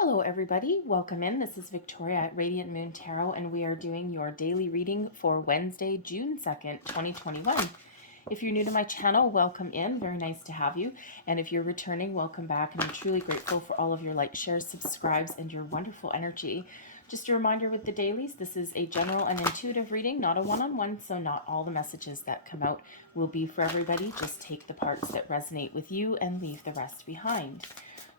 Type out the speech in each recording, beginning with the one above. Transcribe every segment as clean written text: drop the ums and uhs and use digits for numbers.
Hello everybody, welcome in. This is Victoria at Radiant Moon Tarot and we are doing your daily reading for Wednesday, June 2nd, 2021. If you're new to my channel, welcome in. Very nice to have you. And if you're returning, welcome back. And I'm truly grateful for all of your likes, shares, subscribes, and your wonderful energy. Just a reminder with the dailies, this is a general and intuitive reading, not a one-on-one, so not all the messages that come out will be for everybody. Just take the parts that resonate with you and leave the rest behind.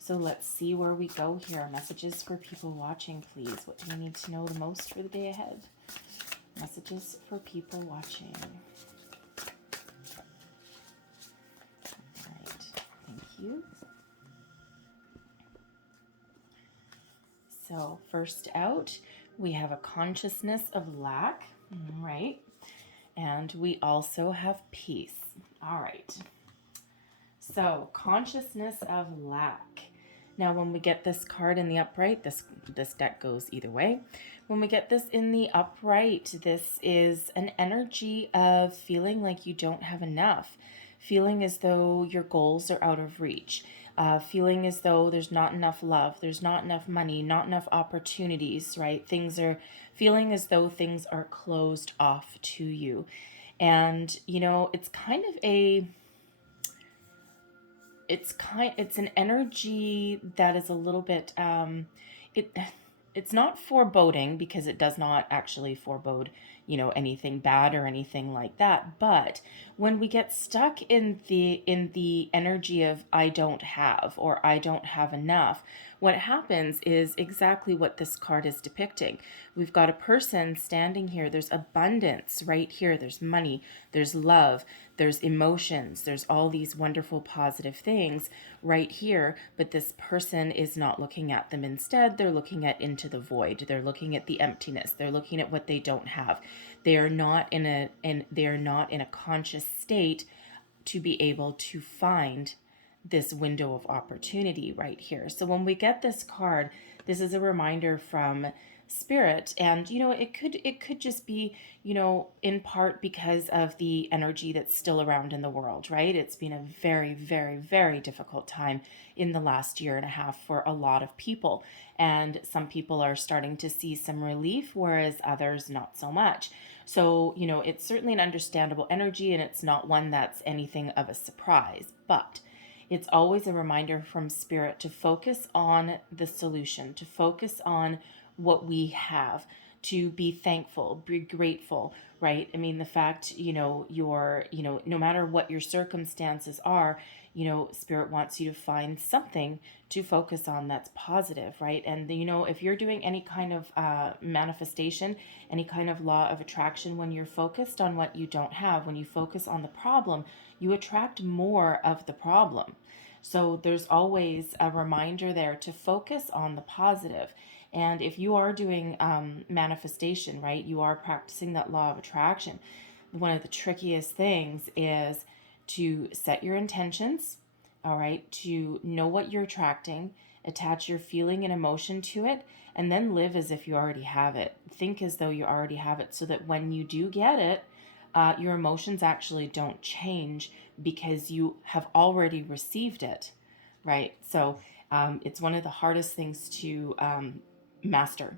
So let's see where we go here. Messages for people watching, please. What do we need to know the most for the day ahead? Messages for people watching. All right, thank you. So first out, we have a consciousness of lack, all right? And we also have peace. All right. So consciousness of lack. Now, when we get this card in the upright, this deck goes either way. When we get this in the upright, this is an energy of feeling like you don't have enough, feeling as though your goals are out of reach, feeling as though there's not enough love, there's not enough money, not enough opportunities, right? Feeling as though things are closed off to you. And, you know, it's kind of it's an energy that is a little bit it's not foreboding, because it does not actually forebode, you know, anything bad or anything like that. But when we get stuck in the energy of I don't have, or I don't have enough, what happens is exactly what this card is depicting. We've got a person standing here. There's abundance right here. There's money, there's love, there's emotions, there's all these wonderful positive things right here, but this person is not looking at them. Instead, they're looking into the void. They're looking at the emptiness. They're looking at what they don't have. They are not in a conscious state to be able to find this window of opportunity right here. So when we get this card, this is a reminder from Spirit, and you know, it could just be, you know, in part because of the energy that's still around in the world, right? It's been a very, very, very difficult time in the last year and a half for a lot of people, and some people are starting to see some relief, whereas others not so much. So, you know, it's certainly an understandable energy, and it's not one that's anything of a surprise, but it's always a reminder from Spirit to focus on the solution, to focus on what we have, to be thankful, be grateful, right? I mean, the fact, you know, no matter what your circumstances are, you know, Spirit wants you to find something to focus on that's positive, right? And, you know, if you're doing any kind of manifestation, any kind of law of attraction, when you're focused on what you don't have, when you focus on the problem, you attract more of the problem. So there's always a reminder there to focus on the positive. And if you are doing manifestation, right, you are practicing that law of attraction. One of the trickiest things is to set your intentions, all right, to know what you're attracting, attach your feeling and emotion to it, and then live as if you already have it. Think as though you already have it, so that when you do get it, your emotions actually don't change because you have already received it, right? So it's one of the hardest things to master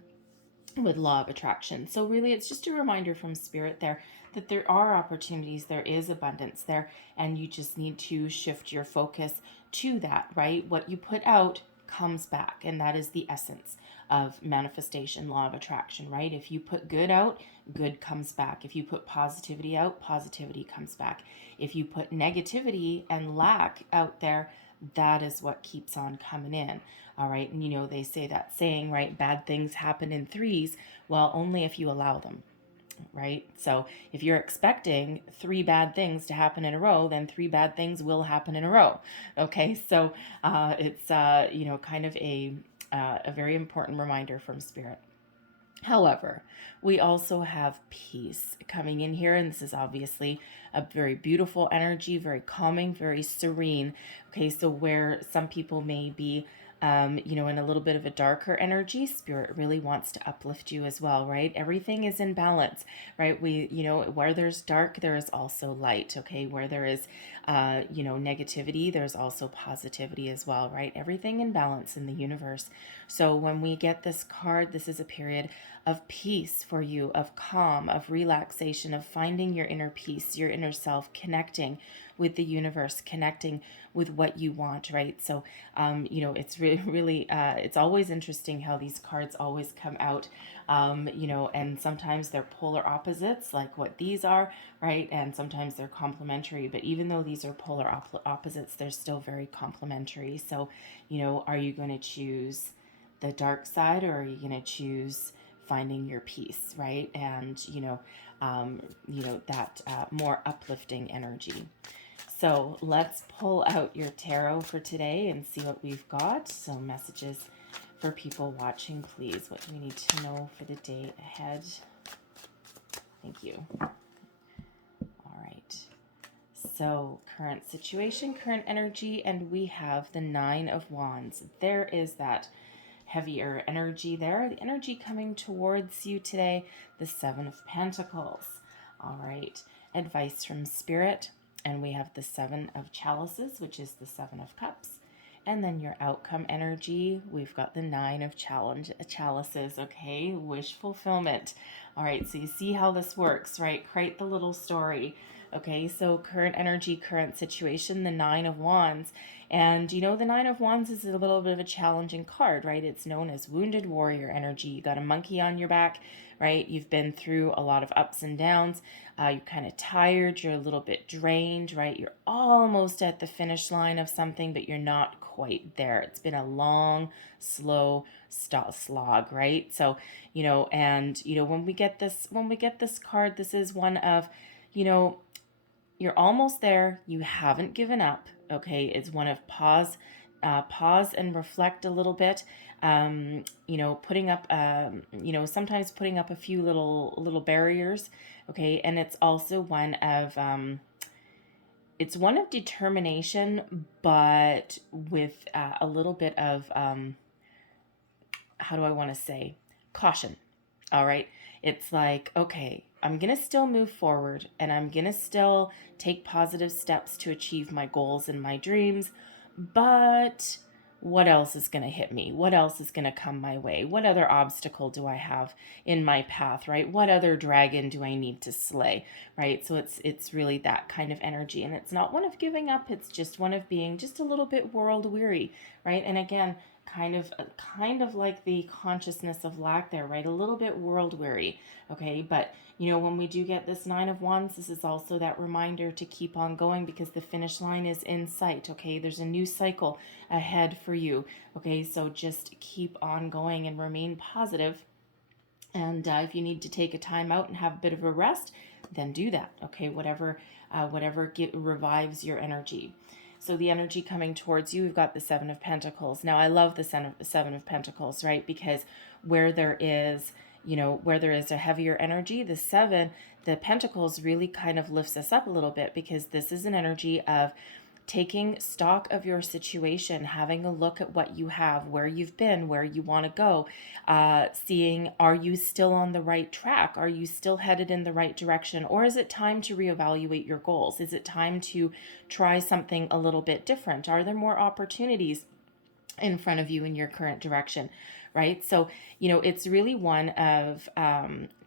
with law of attraction. So really, it's just a reminder from Spirit there that there are opportunities, there is abundance there, and you just need to shift your focus to that, right? What you put out comes back, and that is the essence of manifestation, law of attraction, right? If you put good out, good comes back. If you put positivity out, positivity comes back. If you put negativity and lack out there, that is what keeps on coming in. All right. And you know, they say that saying, right? Bad things happen in threes. Well, only if you allow them, right? So if you're expecting 3 bad things to happen in a row, then 3 bad things will happen in a row. Okay. So it's, you know, kind of a very important reminder from Spirit. However, we also have peace coming in here, and this is obviously a very beautiful energy, very calming, very serene. Okay, so where some people may be in a little bit of a darker energy, Spirit really wants to uplift you as well, right? Everything is in balance, right? Where there's dark, there is also light, okay? Where there is, negativity, there's also positivity as well, right? Everything in balance in the universe. So when we get this card, this is a period of peace for you, of calm, of relaxation, of finding your inner peace, your inner self, connecting with the universe, connecting with what you want, right? So, it's really, it's always interesting how these cards always come out, and sometimes they're polar opposites, like what these are, right? And sometimes they're complementary, but even though these are polar opposites, they're still very complementary. So, are you going to choose the dark side, or are you going to choose finding your peace, right? And, that more uplifting energy. So let's pull out your tarot for today and see what we've got. So messages for people watching, please. What do we need to know for the day ahead? Thank you. All right. So current situation, current energy, and we have the Nine of Wands. There is that heavier energy there. The energy coming towards you today, the Seven of Pentacles. All right. Advice from Spirit. And we have the Seven of Chalices, which is the Seven of Cups. And then your outcome energy, we've got the Nine of Chalices, okay? Wish fulfillment. All right, so you see how this works, right? Create the little story. Okay, so current energy, current situation, the Nine of Wands. And the Nine of Wands is a little bit of a challenging card, right? It's known as wounded warrior energy. You got a monkey on your back, right? You've been through a lot of ups and downs. You're kind of tired. You're a little bit drained, right? You're almost at the finish line of something, but you're not quite there. It's been a long, slow slog, right? So, when we get this card, this is one of, you're almost there. You haven't given up. Okay, it's one of pause and reflect a little bit. Putting up, sometimes putting up a few little barriers. Okay, and it's also one of determination, but with a little bit of how do I want to say, caution. All right, it's like, okay, I'm going to still move forward and I'm going to still take positive steps to achieve my goals and my dreams, but what else is going to hit me? What else is going to come my way? What other obstacle do I have in my path, right? What other dragon do I need to slay, right? So it's really that kind of energy, and it's not one of giving up. It's just one of being just a little bit world weary, right? And again, kind of like the consciousness of lack there, right? A little bit world weary, okay? But when we do get this Nine of Wands, this is also that reminder to keep on going, because the finish line is in sight, okay? There's a new cycle ahead for you, okay? So just keep on going and remain positive. And if you need to take a time out and have a bit of a rest, then do that, okay? Whatever revives your energy. So the energy coming towards you, we've got the Seven of Pentacles. Now, I love the Seven of Pentacles, right? Because where there is a heavier energy, the Pentacles really kind of lifts us up a little bit, because this is an energy of taking stock of your situation, having a look at what you have, where you've been, where you want to go, seeing, are you still on the right track? Are you still headed in the right direction? Or is it time to reevaluate your goals? Is it time to try something a little bit different? Are there more opportunities in front of you in your current direction? Right? So, it's really one of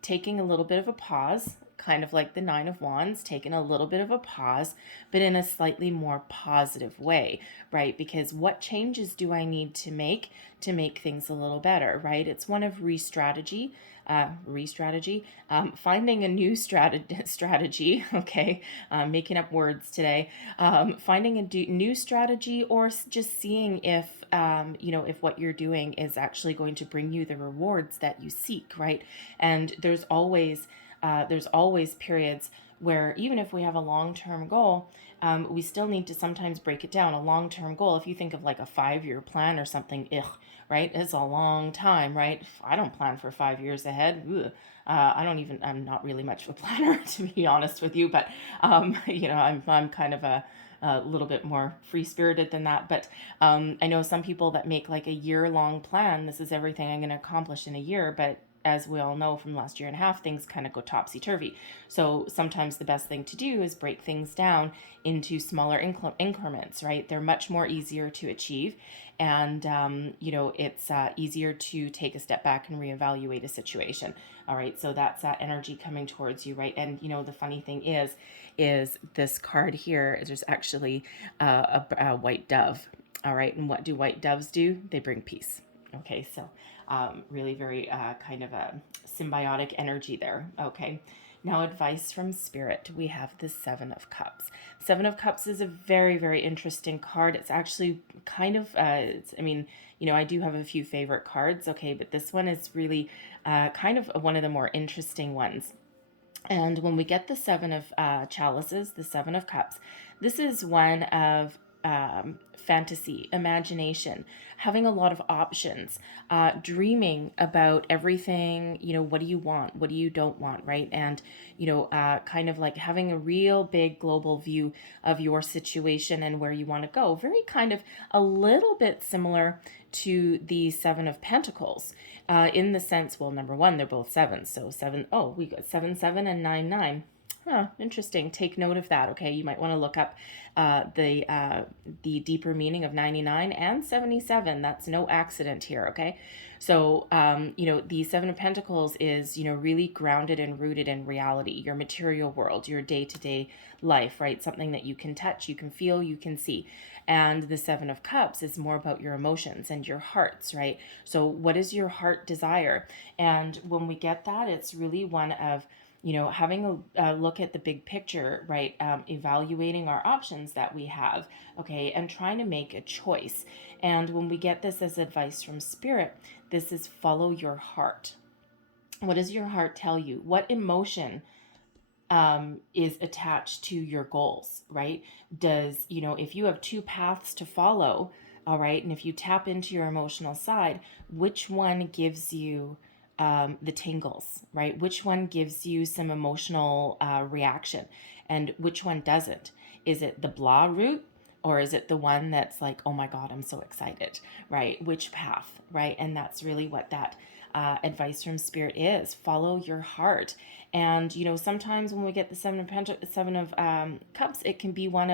taking a little bit of a pause, kind of like the Nine of Wands, taking a little bit of a pause, but in a slightly more positive way, right? Because what changes do I need to make things a little better, right? It's one of finding a new strategy, okay? Making up words today. Finding a new strategy, or just seeing if what you're doing is actually going to bring you the rewards that you seek, right? And there's always periods where, even if we have a long-term goal, we still need to sometimes break it down. A long-term goal, if you think of like a 5-year plan or something, right? It's a long time, right? I don't plan for 5 years ahead. I'm not really much of a planner, to be honest with you, but, I'm kind of a little bit more free spirited than that. But I know some people that make like a year long plan. This is everything I'm going to accomplish in a year. But as we all know from the last year and a half, things kind of go topsy turvy. So sometimes the best thing to do is break things down into smaller increments, right? They're much more easier to achieve. And, it's easier to take a step back and reevaluate a situation. All right. So that's that energy coming towards you, right? And, the funny thing is this card here, there's actually a white dove. All right. And what do white doves do? They bring peace. Okay. So really very kind of a symbiotic energy there. Okay. Now, advice from Spirit. We have the Seven of Cups. Seven of Cups is a very, very interesting card. It's actually kind of, I do have a few favorite cards, okay, but this one is really kind of one of the more interesting ones. And when we get the Seven of Chalices, the Seven of Cups, this is one of fantasy, imagination, having a lot of options, dreaming about everything, what do you want? What do you don't want, right? And, kind of like having a real big global view of your situation and where you want to go. Very kind of a little bit similar to the Seven of Pentacles in the sense, well, number one, they're both sevens. So we got 7, 7 and 9, 9. Huh, interesting. Take note of that. Okay, you might want to look up the deeper meaning of 99 and 77. That's no accident here. Okay, so the Seven of Pentacles is really grounded and rooted in reality, your material world, your day-to-day life, right? Something that you can touch, you can feel, you can see. And the Seven of Cups is more about your emotions and your hearts, right? So what is your heart desire? And when we get that, it's really one of having a look at the big picture, right? Evaluating our options that we have, okay, and trying to make a choice. And when we get this as advice from Spirit, this is follow your heart. What does your heart tell you? What emotion is attached to your goals, right? If you have two paths to follow, all right, and if you tap into your emotional side, which one gives you the tingles, right? Which one gives you some emotional reaction and which one doesn't? Is it the blah route or is it the one that's like, oh my God, I'm so excited, right? Which path, right? And that's really what that advice from Spirit is. Follow your heart. And, sometimes when we get the Seven of Cups, it can be one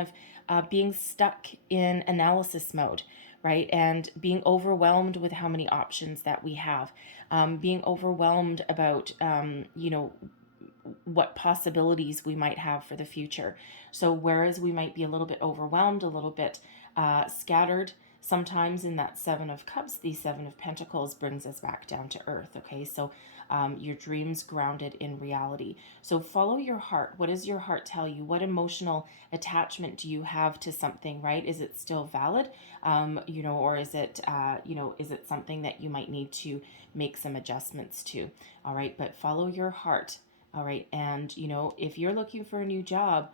of being stuck in analysis mode, right? And being overwhelmed with how many options that we have, being overwhelmed about, what possibilities we might have for the future. So whereas we might be a little bit overwhelmed, a little bit scattered, sometimes in that Seven of Cups, the Seven of Pentacles brings us back down to earth, okay? So your dreams grounded in reality. So follow your heart. What does your heart tell you? What emotional attachment do you have to something, right? Is it still valid? Or is it, is it something that you might need to make some adjustments to? All right, but follow your heart. All right, and if you're looking for a new job,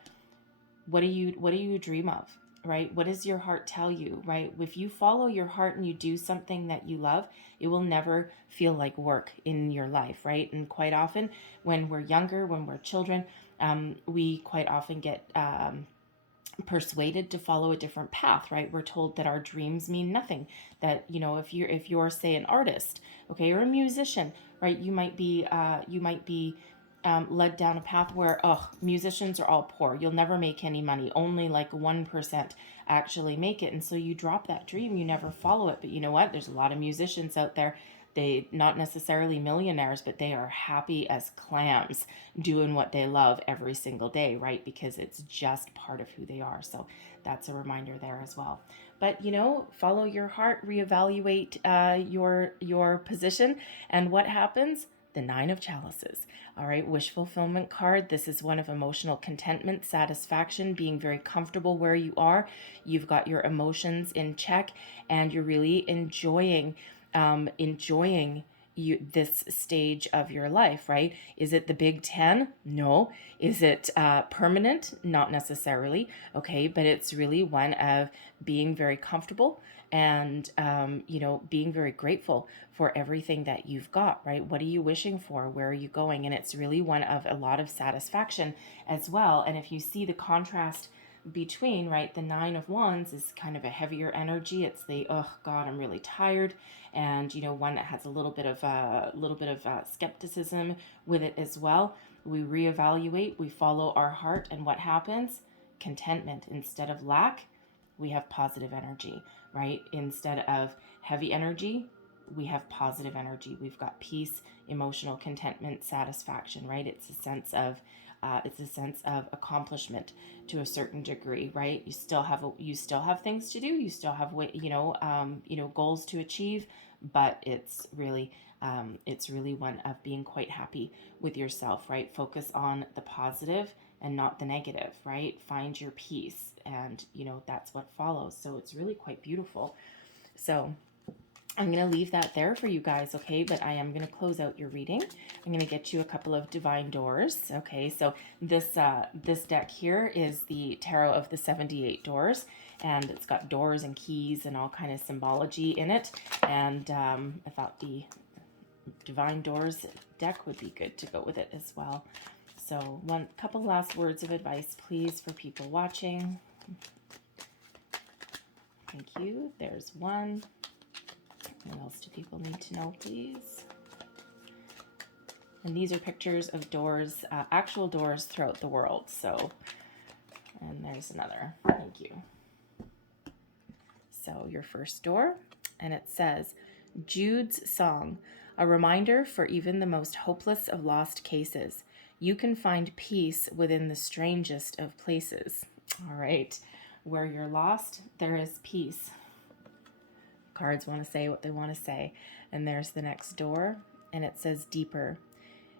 what do you dream of? Right? What does your heart tell you, right? If you follow your heart and you do something that you love, it will never feel like work in your life, right? And quite often when we're younger, when we're children, we quite often get persuaded to follow a different path, right? We're told that our dreams mean nothing, that if you're say an artist, okay, or a musician, right, you might be led down a path where, musicians are all poor. You'll never make any money. Only like 1% actually make it. And so you drop that dream, you never follow it. But you know what? There's a lot of musicians out there. They not necessarily millionaires, but they are happy as clams doing what they love every single day, right? Because it's just part of who they are. So that's a reminder there as well. But follow your heart, reevaluate your position, and what happens? The Nine of Chalices. All right, wish fulfillment card. This is one of emotional contentment, satisfaction, being very comfortable where you are. You've got your emotions in check, and you're really enjoying this stage of your life, right? Is it the Big 10? No. Is it permanent? Not necessarily. Okay, but it's really one of being very comfortable and being very grateful for everything that you've got, right? What are you wishing for? Where are you going? And it's really one of a lot of satisfaction as well. And if you see the contrast between, right, the Nine of Wands is kind of a heavier energy. It's the, oh God, I'm really tired. And, you know, one that has a little bit of skepticism with it as well. We reevaluate, we follow our heart, and what happens? Contentment. Instead of lack, we have positive energy, right? Instead of heavy energy, we have positive energy. We've got peace, emotional contentment, satisfaction, right? It's a sense of accomplishment to a certain degree, right? You still have things to do. You still have goals to achieve, but it's really one of being quite happy with yourself, right? Focus on the positive and not the negative, right? Find your peace, and that's what follows. So it's really quite beautiful. So I'm going to leave that there for you guys, okay? But I am going to close out your reading. I'm going to get you a couple of divine doors, okay? So this deck here is the Tarot of the 78 Doors, and it's got doors and keys and all kind of symbology in it. And I thought the divine doors deck would be good to go with it as well. So couple last words of advice, please, for people watching. Thank you. There's one. What else do people need to know, please? And these are pictures of doors, actual doors throughout the world. So, and there's another. Thank you. So your first door, and it says, Jude's Song, a reminder for even the most hopeless of lost cases. You can find peace within the strangest of places. All right. Where you're lost, there is peace. Cards want to say what they want to say. And there's the next door, and it says deeper.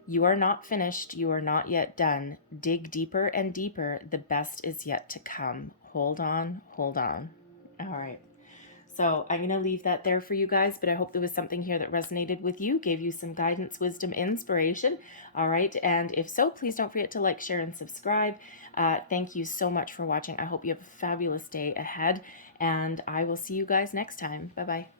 You are not finished. You are not yet done. Dig deeper and deeper. The best is yet to come. Hold on, hold on. All right. So I'm going to leave that there for you guys, but I hope there was something here that resonated with you, gave you some guidance, wisdom, inspiration. All right. And if so, please don't forget to like, share, and subscribe. Thank you so much for watching. I hope you have a fabulous day ahead, and I will see you guys next time. Bye-bye.